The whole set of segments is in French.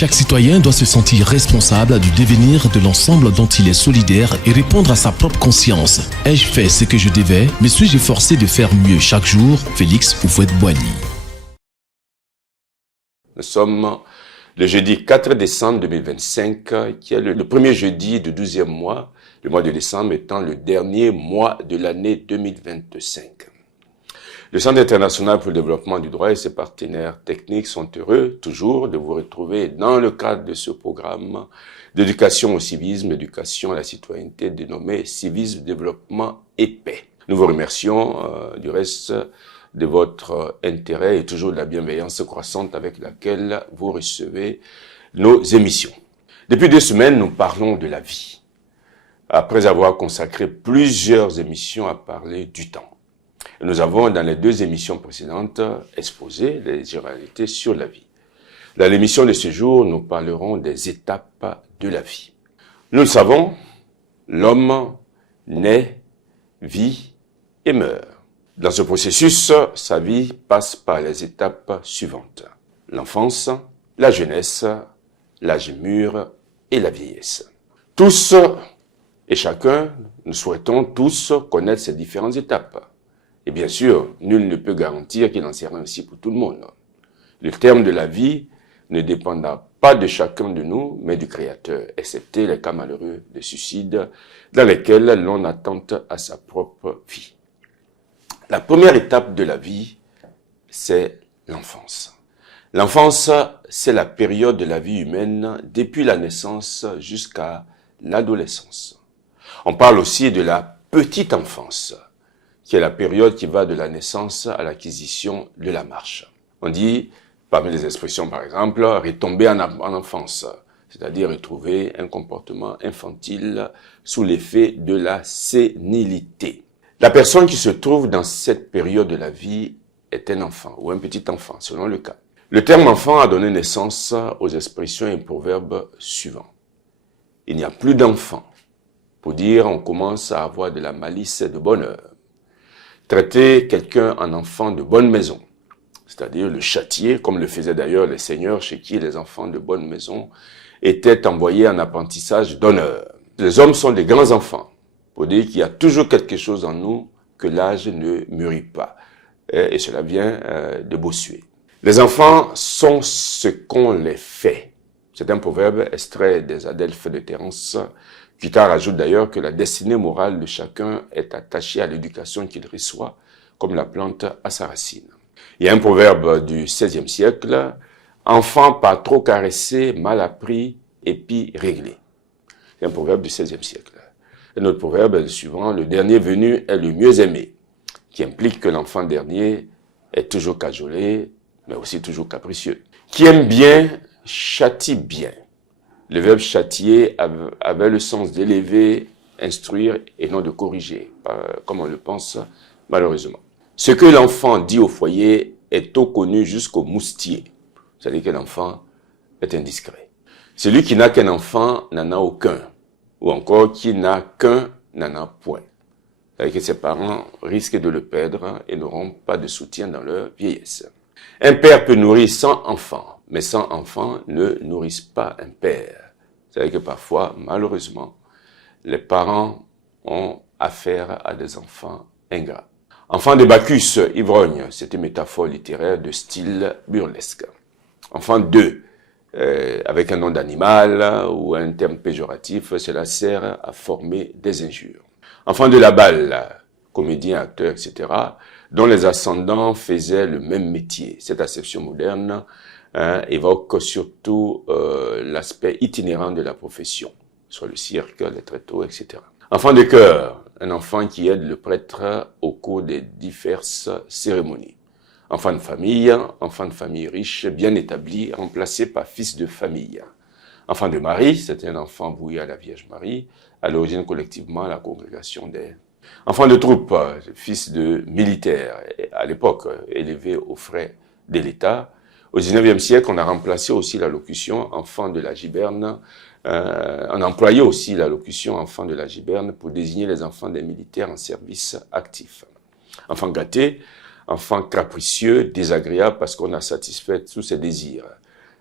Chaque citoyen doit se sentir responsable du devenir de l'ensemble dont il est solidaire et répondre à sa propre conscience. Ai-je fait ce que je devais? Me suis-je forcé de faire mieux chaque jour? Félix Houphouët-Boigny. Nous sommes le jeudi 4 décembre 2025, qui est le premier jeudi du 12e mois, le mois de décembre étant le dernier mois de l'année 2025. Le Centre international pour le développement du droit et ses partenaires techniques sont heureux toujours de vous retrouver dans le cadre de ce programme d'éducation au civisme, éducation à la citoyenneté dénommé Civisme, Développement et Paix. Nous vous remercions du reste de votre intérêt et toujours de la bienveillance croissante avec laquelle vous recevez nos émissions. Depuis 2 semaines, nous parlons de la vie, après avoir consacré plusieurs émissions à parler du temps. Nous avons, dans les 2 émissions précédentes, exposé les généralités sur la vie. Dans l'émission de ce jour, nous parlerons des étapes de la vie. Nous le savons, l'homme naît, vit et meurt. Dans ce processus, sa vie passe par les étapes suivantes. L'enfance, la jeunesse, l'âge mûr et la vieillesse. Tous et chacun, nous souhaitons tous connaître ces différentes étapes. Et bien sûr, nul ne peut garantir qu'il en sera ainsi pour tout le monde. Le terme de la vie ne dépendra pas de chacun de nous, mais du Créateur, excepté les cas malheureux de suicide dans lesquels l'on attente à sa propre vie. La première étape de la vie, c'est l'enfance. L'enfance, c'est la période de la vie humaine depuis la naissance jusqu'à l'adolescence. On parle aussi de la petite enfance, qui est la période qui va de la naissance à l'acquisition de la marche. On dit, parmi les expressions par exemple, retomber en enfance, c'est-à-dire retrouver un comportement infantile sous l'effet de la sénilité. La personne qui se trouve dans cette période de la vie est un enfant ou un petit enfant, selon le cas. Le terme enfant a donné naissance aux expressions et proverbes suivants. Il n'y a plus d'enfant. Pour dire, on commence à avoir de la malice et de bonheur. Traiter quelqu'un en enfant de bonne maison, c'est-à-dire le châtier, comme le faisaient d'ailleurs les seigneurs chez qui les enfants de bonne maison étaient envoyés en apprentissage d'honneur. Les hommes sont des grands enfants, pour dire qu'il y a toujours quelque chose en nous que l'âge ne mûrit pas. Et cela vient de Bossuet. Les enfants sont ce qu'on les fait. C'est un proverbe extrait des Adelphes de Terence. Plutarque ajoute d'ailleurs que la destinée morale de chacun est attachée à l'éducation qu'il reçoit, comme la plante à sa racine. Il y a un proverbe du XVIe siècle, « Enfant pas trop caressé, mal appris, et puis réglé ». C'est un proverbe du XVIe siècle. Un autre proverbe est le suivant, « Le dernier venu est le mieux aimé », qui implique que l'enfant dernier est toujours cajolé, mais aussi toujours capricieux. Qui aime bien, châtie bien. Le verbe châtier avait le sens d'élever, instruire et non de corriger, comme on le pense malheureusement. Ce que l'enfant dit au foyer est tôt connu jusqu'au moustier, c'est-à-dire que l'enfant est indiscret. Celui qui n'a qu'un enfant n'en a aucun, ou encore qui n'a qu'un n'en a point. C'est-à-dire que ses parents risquent de le perdre et n'auront pas de soutien dans leur vieillesse. Un père peut nourrir 100 enfants. Mais 100 enfants ne nourrissent pas un père. C'est-à-dire que parfois, malheureusement, les parents ont affaire à des enfants ingrats. Enfant de Bacchus, ivrogne, c'est une métaphore littéraire de style burlesque. Enfant de, avec un nom d'animal ou un terme péjoratif, cela sert à former des injures. Enfant de la balle, comédien, acteur, etc., dont les ascendants faisaient le même métier. Cette acception moderne évoque surtout l'aspect itinérant de la profession, soit le cirque, les tréteaux, etc. Enfant de chœur, un enfant qui aide le prêtre au cours des diverses cérémonies. Enfant de famille riche, bien établi, remplacé par fils de famille. Enfant de Marie, c'est un enfant voué à la Vierge Marie, à l'origine collectivement la congrégation des... Enfant de troupe, fils de militaire, à l'époque élevé aux frais de l'État. Au XIXe siècle, on a remplacé aussi la locution enfant de la giberne, on employait aussi la locution enfant de la giberne pour désigner les enfants des militaires en service actif. Enfant gâté, enfant capricieux, désagréable parce qu'on a satisfait tous ses désirs.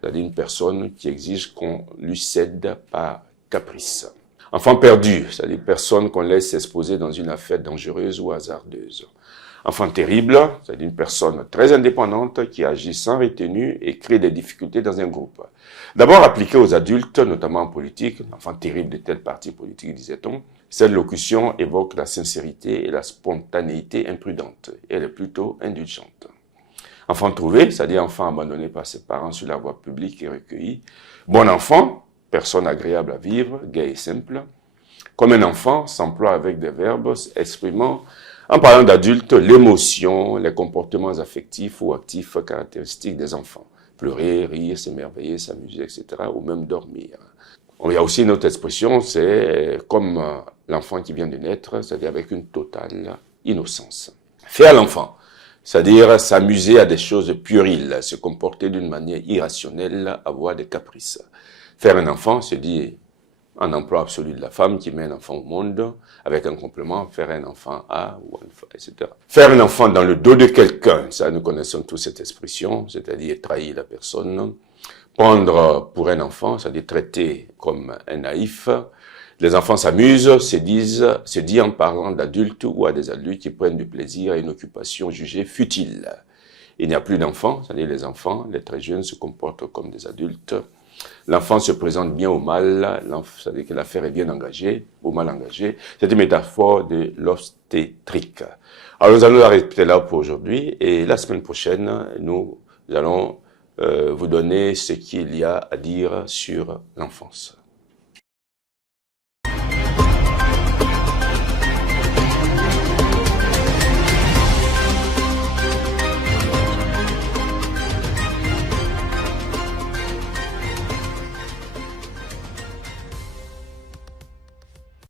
c'est-à-dire une personne qui exige qu'on lui cède par caprice. Enfant perdu, c'est-à-dire personne qu'on laisse s'exposer dans une affaire dangereuse ou hasardeuse. Enfant terrible, c'est-à-dire une personne très indépendante qui agit sans retenue et crée des difficultés dans un groupe. D'abord appliqué aux adultes, notamment en politique, enfant terrible de tel parti politique, disait-on, cette locution évoque la sincérité et la spontanéité imprudente. Elle est plutôt indulgente. Enfant trouvé, c'est-à-dire enfant abandonné par ses parents sur la voie publique et recueilli. Bon enfant, personne agréable à vivre, gai et simple. Comme un enfant, s'emploie avec des verbes exprimant, en parlant d'adultes, l'émotion, les comportements affectifs ou actifs caractéristiques des enfants. Pleurer, rire, s'émerveiller, s'amuser, etc. ou même dormir. Il y a aussi une autre expression, c'est comme l'enfant qui vient de naître, c'est-à-dire avec une totale innocence. Faire l'enfant, c'est-à-dire s'amuser à des choses puériles, se comporter d'une manière irrationnelle, avoir des caprices. Faire un enfant, c'est dire un emploi absolu de la femme qui met un enfant au monde, avec un complément, faire un enfant à, ou etc. Faire un enfant dans le dos de quelqu'un, ça nous connaissons tous cette expression, c'est-à-dire trahir la personne. Prendre pour un enfant, c'est-à-dire traiter comme un naïf. Les enfants s'amusent, se dit en parlant d'adultes ou à des adultes qui prennent du plaisir à une occupation jugée futile. Il n'y a plus d'enfants, c'est-à-dire les enfants, les très jeunes se comportent comme des adultes. L'enfant se présente bien au mal, c'est-à-dire que l'affaire est bien engagée, au mal engagée. C'est une métaphore de l'obstétrique. Alors nous allons arrêter là pour aujourd'hui et la semaine prochaine, nous allons vous donner ce qu'il y a à dire sur l'enfance.